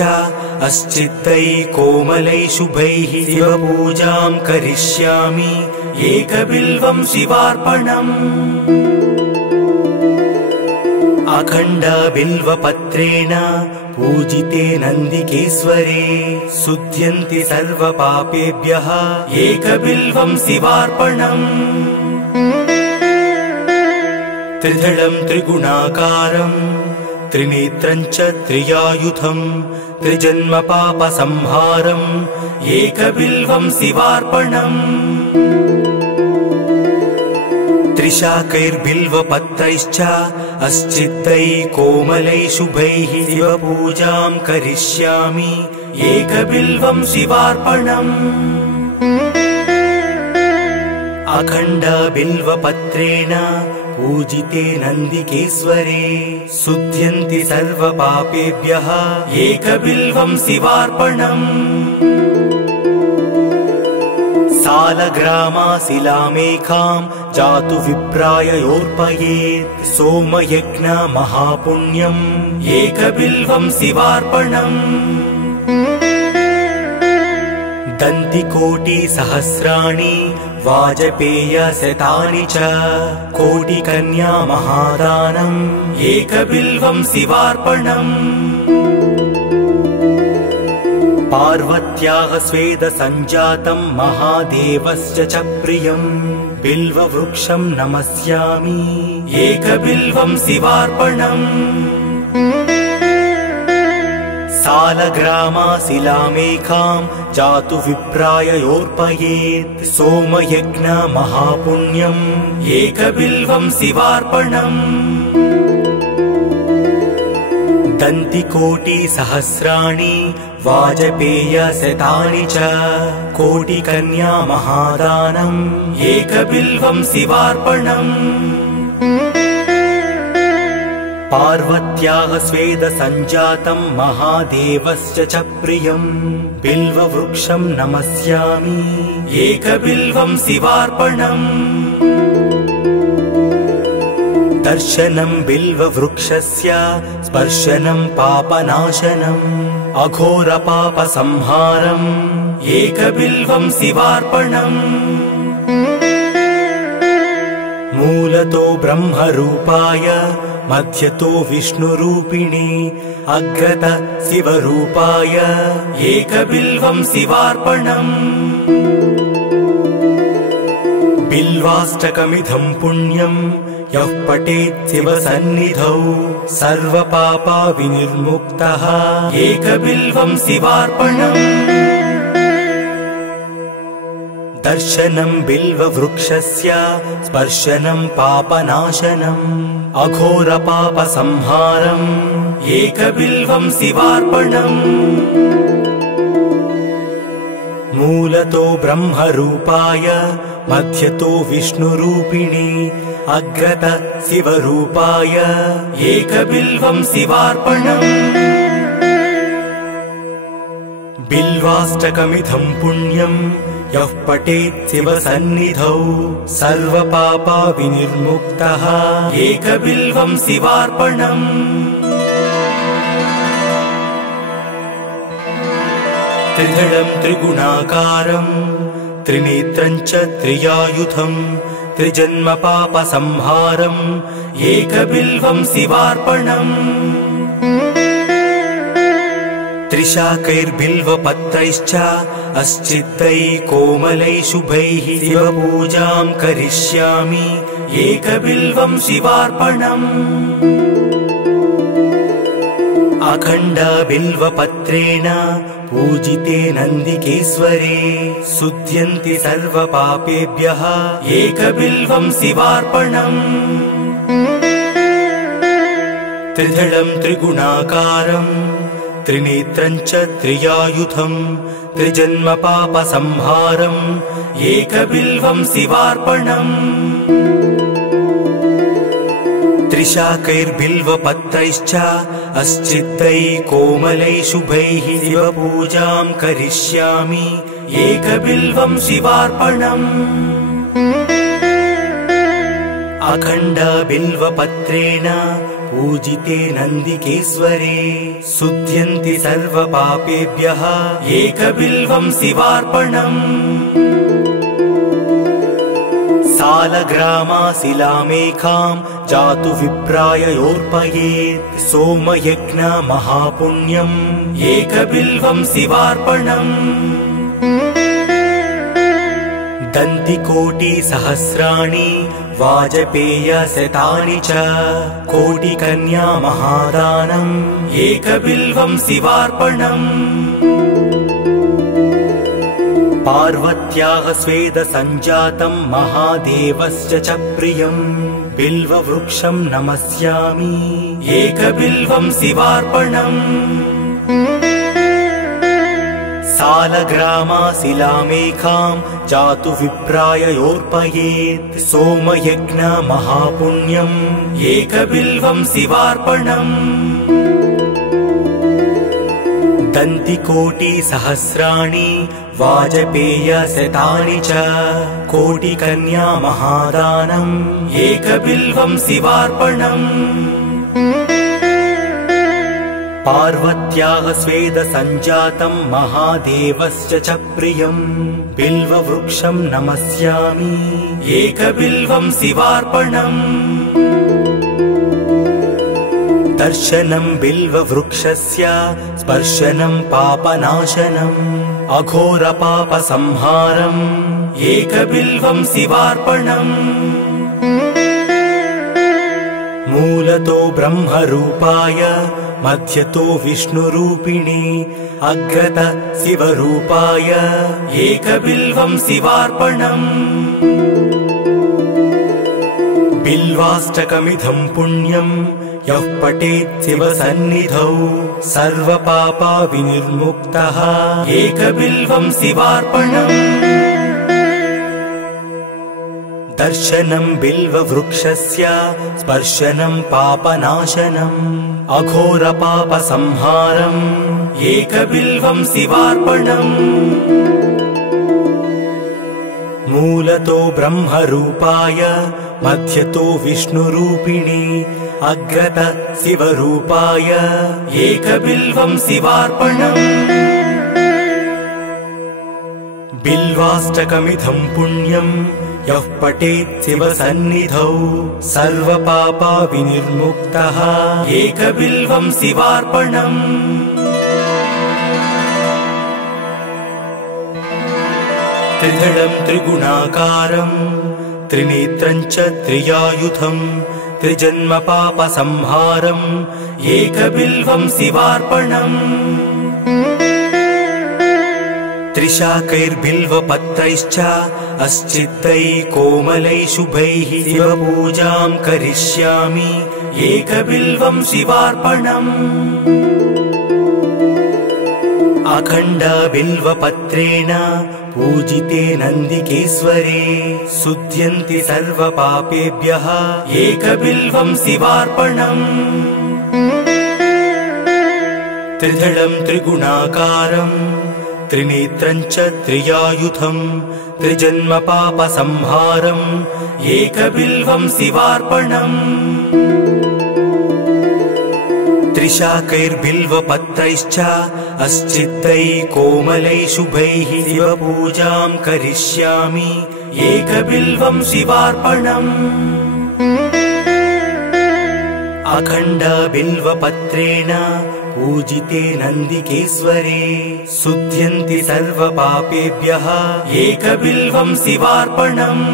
अश्चित्तैः कोमलैः शुभैः शिवपूजां करिष्यामि एकबिल्वं शिवार्पणम् अखण्डबिल्वपत्रेण पूजिते नन्दिकेश्वरे शुध्यन्ति सर्वपापेभ्यः एकबिल्वं शिवार्पणम् त्रिदलं त्रिगुणाकारं त्रिनेत्रं च त्रियायुधं त्रिजन्मपापसंहारम् एकबिल्वं शिवार्पणम् त्रिशाकैर्बिल्वपत्रैश्च अश्चित्तैः कोमलैः शुभैः शिवपूजां करिष्यामि एकबिल्वं शिवार्पणम् अखण्डबिल्वपत्रेण पूजिते नन्दिकेश्वरे शुध्यन्ति सर्वपापेभ्यः एकबिल्वं शिवार्पणम् सालग्रामाशिलामेकां जातु विप्राययोर्पयेत् सोमयज्ञ महापुण्यम् एकबिल्वं शिवार्पणम् दन्तिकोटिसहस्राणि वाजपेयशतानि च कोटिकन्या महादानम् एकबिल्वं शिवार्पणम् पार्वत्याः स्वेदसञ्जातं महादेवस्य च प्रियं बिल्ववृक्षं नमस्यामि एकबिल्वं शिवार्पणम् सालग्रामाशिलामेकां जातु विप्राययोर्पयेत् सोमयज्ञ महापुण्यम् एकबिल्वं शिवार्पणम् दन्तिकोटिसहस्राणि वाजपेयशतानि च कोटिकन्या महादानम् एकबिल्वं शिवार्पणम् पार्वत्याः स्वेदसञ्जातं महादेवस्य च प्रियं बिल्ववृक्षं नमस्यामि एकबिल्वं शिवार्पणम् दर्शनं बिल्ववृक्षस्य स्पर्शनं पापनाशनम् अघोरपापसंहारम् एकबिल्वं शिवार्पणम् मूलतो ब्रह्मरूपाय मध्यतो विष्णुरूपिणी अग्रत शिवरूपाय एकबिल्वं शिवार्पणम् बिल्वाष्टकमिदं पुण्यं यः पठेत् शिवसन्निधौ सर्वपापा विनिर्मुक्तः एकबिल्वं शिवार्पणम् दर्शनं बिल्ववृक्षस्य स्पर्शनं पापनाशनम् अघोरपापसंहारम् एकबिल्वं शिवार्पणम् मूलतो ब्रह्मरूपाय मध्यतो विष्णुरूपिणी अग्रत शिवरूपाय एकबिल्वं शिवार्पणम् बिल्वाष्टकमिदं पुण्यं यः पठेत् शिवसन्निधौ सर्वपापविनिर्मुक्तः एकबिल्वं शिवार्पणम्। त्रिदलं त्रिगुणाकारं त्रिनेत्रं च त्रियायुधं त्रिजन्मपापसंहारम् एकबिल्वं शिवार्पणम्। त्रिशाकैर्बिल्वपत्रैश्च अस्चिद्दैः कोमलैः शुभैः शिवपूजां करिष्यामि एकबिल्वं शिवार्पणम्। अखण्डबिल्वपत्रेण पूजिते नन्दिकेश्वरे शुध्यन्ति सर्वपापेभ्यः एकबिल्वं शिवार्पणम्। त्रिदलं त्रिगुणाकारं त्रिनेत्रं च त्रियायुधं त्रिजन्मपापसंहारम् एकबिल्वं शिवार्पणम्। त्रिशाकैर्बिल्वपत्रैश्च अस्चिद्दैः कोमलैः शुभैः शिवपूजां करिष्यामि एकबिल्वं शिवार्पणम्। अखण्डबिल्वपत्रेण पूजिते नन्दिकेश्वरे शुध्यन्ति सर्वपापेभ्यः एकबिल्वं शिवार्पणम्। सालग्रामाशिलामेकां जातु विप्राय योर्पयेत् सोमयज्ञ महापुण्यम् एकबिल्वं शिवार्पणम्। दन्तिकोटिसहस्राणि वाजपेयशतानि च कोटिकन्या महादानम् एकबिल्वं शिवार्पणम्। पार्वत्याः स्वेदसञ्जातं महादेवस्य च प्रियम् बिल्ववृक्षं नमस्यामि एकबिल्वं शिवार्पणम्। सालग्रामाशिलामेकां जातु विप्राय योर्पयेत् सोमयज्ञ महापुण्यम् एकबिल्वं शिवार्पणम्। दन्तिकोटिसहस्राणि वाजपेयशतानि च कोटिकन्या महादानम् एकबिल्वं शिवार्पणम्। पार्वत्याः स्वेदसञ्जातं महादेवस्य च प्रियम् बिल्ववृक्षं नमस्यामि एकबिल्वं शिवार्पणम्। दर्शनं बिल्ववृक्षस्य स्पर्शनं पापनाशनम् अघोरपापसंहारम् एकबिल्वं शिवार्पणम्। मूलतो ब्रह्मरूपाय मध्यतो विष्णुरूपिणे अग्रतः शिवरूपाय एकबिल्वं शिवार्पणम्। बिल्वाष्टकमिदं पुण्यं यः पठेत् शिवसन्निधौ सर्वपापविनिर्मुक्तः एकबिल्वं शिवार्पणम्। दर्शनं बिल्ववृक्षस्य स्पर्शनं पापनाशनम् अघोरपापसंहारम् एकबिल्वं शिवार्पणम्। मूलतो ब्रह्मरूपाय मध्यतो विष्णुरूपिणे अग्रतः शिवरूपाय एकबिल्वं शिवार्पणम्। बिल्वाष्टकमिदं पुण्यं यः पठेत् शिवसन्निधौ सर्वपापविनिर्मुक्तः एकबिल्वं शिवार्पणम्। त्रिदलं त्रिगुणाकारं त्रिनेत्रं च त्रियायुधं त्रिजन्मपापसंहारम् एकबिल्वं शिवार्पणम्। त्रिशाकैर्बिल्वपत्रैश्च अस्चिद्दैः कोमलैः शुभैः शिवपूजां करिष्यामि एकबिल्वं शिवार्पणम्। अखण्डबिल्वपत्रेण पूजिते नन्दिकेश्वरे शुध्यन्ति सर्वपापेभ्यः एकबिल्वं शिवार्पणम्। त्रिदलं त्रिगुणाकारं त्रिनेत्रं च त्रियायुधं त्रिजन्म पापसंहारम् एकबिल्वं शिवार्पणम् त्रिशाकैर्बिल्वपत्रैश्च अस्चित्तैः कोमलैः शुभैः शिवपूजां करिष्यामि एकबिल्वं शिवार्पणम् अखण्डबिल्वपत्रेण पूजिते नन्दिकेश्वरे शुध्यन्ति सर्वपापेभ्यः एकबिल्वं शिवार्पणम्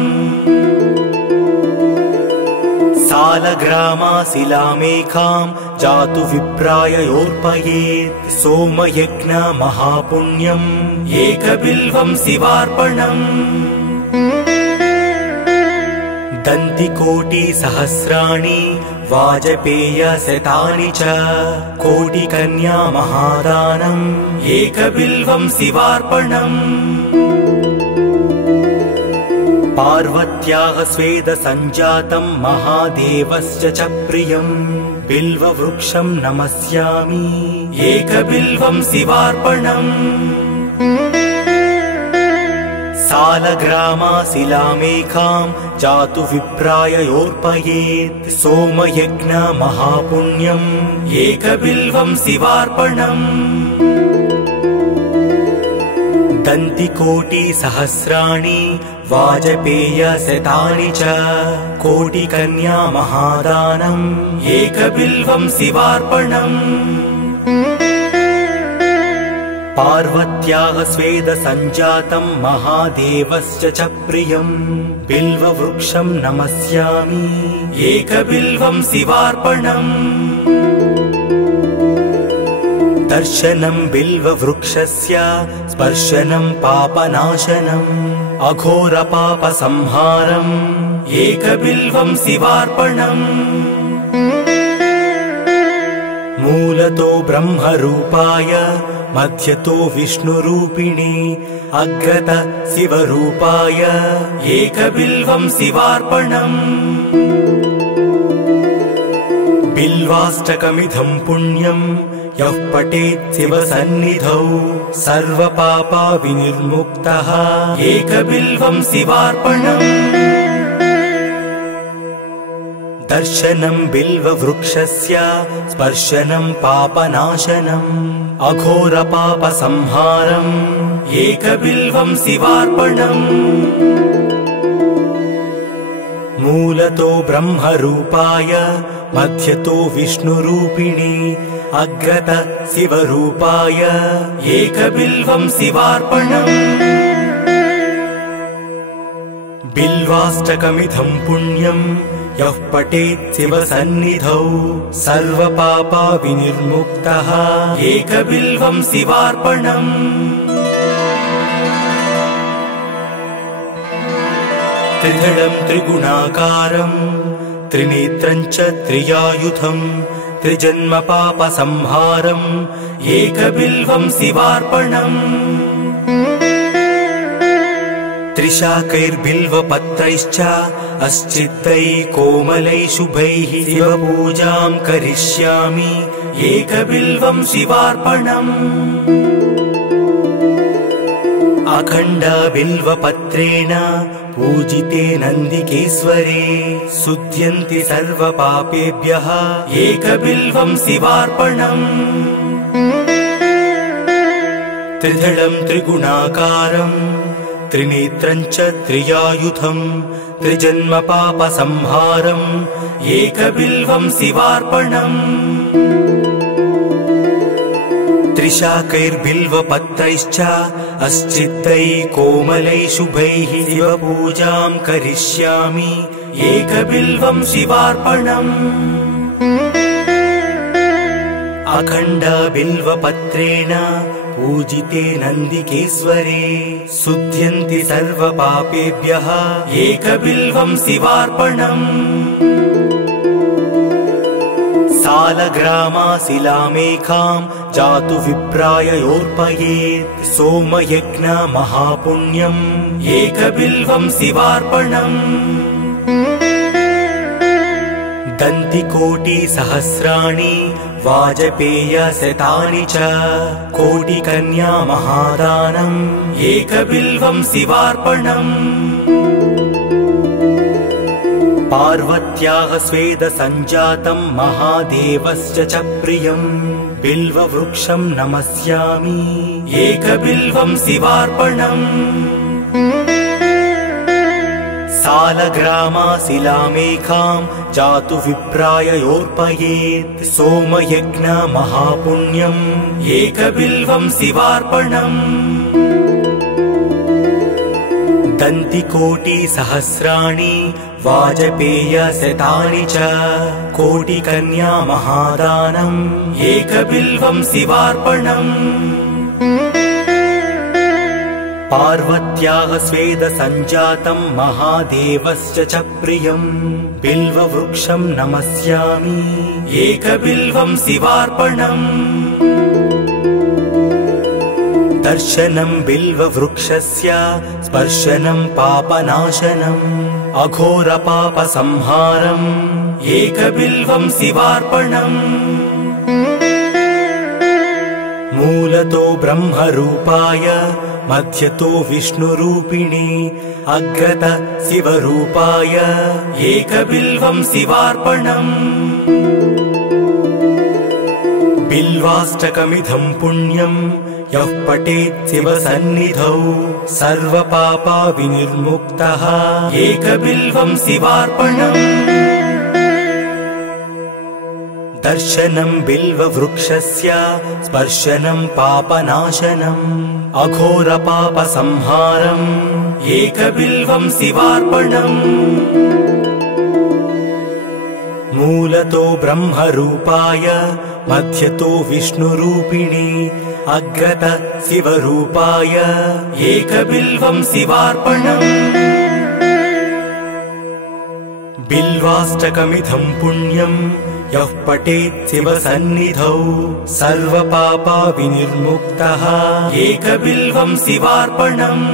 सालग्रामाशिलामेकां जातु विप्राय योर्पयेत् सोमयज्ञ महापुण्यम् एकबिल्वं शिवार्पणम् दन्तिकोटिसहस्राणि वाजपेयशतानि च कोटिकन्या महादानम् एकबिल्वं शिवार्पणम् पार्वत्याः स्वेदसञ्जातं महादेवस्य च प्रियं बिल्ववृक्षं नमस्यामि एकबिल्वं शिवार्पणम् सालग्रामाशिलामेकां जातु विप्राय योर्पयेत् सोमयज्ञ महापुण्यम् एकबिल्वं शिवार्पणम् दन्तिकोटिसहस्राणि वाजपेयशतानि च कोटिकन्या महादानम् एकबिल्वं शिवार्पणम् पार्वत्याः स्वेदसञ्जातं महादेवस्य च प्रियं बिल्ववृक्षं नमस्यामि एकबिल्वं शिवार्पणम् दर्शनं बिल्ववृक्षस्य स्पर्शनं पापनाशनम् अघोरपापसंहारम् एकबिल्वं शिवार्पणम् मूलतो ब्रह्मरूपाय मध्यतो विष्णुरूपिणे अग्रत शिवरूपाय एकबिल्वं शिवार्पणम् बिल्वाष्टकमिदं पुण्यं यः पठेत् शिवसन्निधौ सर्वपापविनिर्मुक्तः एकबिल्वं शिवार्पणम् दर्शनं बिल्ववृक्षस्य स्पर्शनं पापनाशनम् अघोरपापसंहारम् एकबिल्वं शिवार्पणम् मूलतो ब्रह्मरूपाय मध्यतो विष्णुरूपिणे अग्रत शिवरूपाय एकबिल्वं शिवार्पणम् बिल्वाष्टकमिदं पुण्यं यः पठेत् शिवसन्निधौ सर्वपापविनिर्मुक्तः एकबिल्वं शिवार्पणम् त्रिदलं त्रिगुणाकारं त्रिनेत्रं च त्रियायुधं त्रिजन्म पापसंहारम् एकबिल्वं शिवार्पणम् त्रिशाकैर्बिल्वपत्रैश्च अस्चित्तैः कोमलैः शुभैः शिवपूजां करिष्यामि एकबिल्वं शिवार्पणम् अखण्डबिल्वपत्रेण पूजिते नन्दिकेश्वरे शुध्यन्ति सर्वपापेभ्यः एकबिल्वं शिवार्पणम् त्रिदलं त्रिगुणाकारं त्रिनेत्रं च त्रियायुधं त्रिजन्म पापसंहारम् एकबिल्वं शिवार्पणम् त्रिशाकैर्बिल्वपत्रैश्च अस्चित्तैः कोमलैः शुभैः शिवपूजां करिष्यामि एकबिल्वं शिवार्पणम् अखण्डबिल्वपत्रेण पूजिते नन्दिकेश्वरे शुध्यन्ति सर्वपापेभ्यः एकबिल्वं शिवार्पणम् सालग्रामाशिलामेकां जातु विप्राय योर्पयेत् सोमयज्ञ महापुण्यम् एकबिल्वं शिवार्पणम् दन्तिकोटिसहस्राणि वाजपेयशतानि च कोटिकन्या महादानम् एकबिल्वं शिवार्पणम् पार्वत्याः स्वेदसञ्जातं महादेवस्य च प्रियं बिल्ववृक्षं नमस्यामि एकबिल्वं शिवार्पणम् सालग्रामाशिलामेकां जातु विप्राय योर्पयेत् सोमयज्ञ महापुण्यम् एकबिल्वं शिवार्पणम् दन्तिकोटिसहस्राणि वाजपेयशतानि च कोटिकन्या महादानम् एकबिल्वं शिवार्पणम् पार्वत्याः स्वेदसञ्जातं महादेवस्य च प्रियं बिल्ववृक्षं नमस्यामि एकबिल्वं शिवार्पणम् दर्शनं बिल्ववृक्षस्य स्पर्शनं पापनाशनम् अघोरपापसंहारम् एकबिल्वं शिवार्पणम् मूलतो ब्रह्मरूपाय मध्यतो विष्णुरूपिणे अग्रत शिवरूपाय एकबिल्वं शिवार्पणम् बिल्वाष्टकमिदं पुण्यं यः पठेत् शिवसन्निधौ सर्वपापा विनिर्मुक्तः एकबिल्वं शिवार्पणम् दर्शनं बिल्ववृक्षस्य स्पर्शनं पापनाशनम् अघोरपापसंहारम् एकबिल्वं शिवार्पणम् मूलतो ब्रह्मरूपाय मध्यतो विष्णुरूपिणे अग्रत शिवरूपाय एकबिल्वं शिवार्पणम् बिल्वाष्टकमिदं पुण्यं यः पठेत् शिवसन्निधौ सर्वपापा विनिर्मुक्तः एकबिल्वं शिवार्पणम्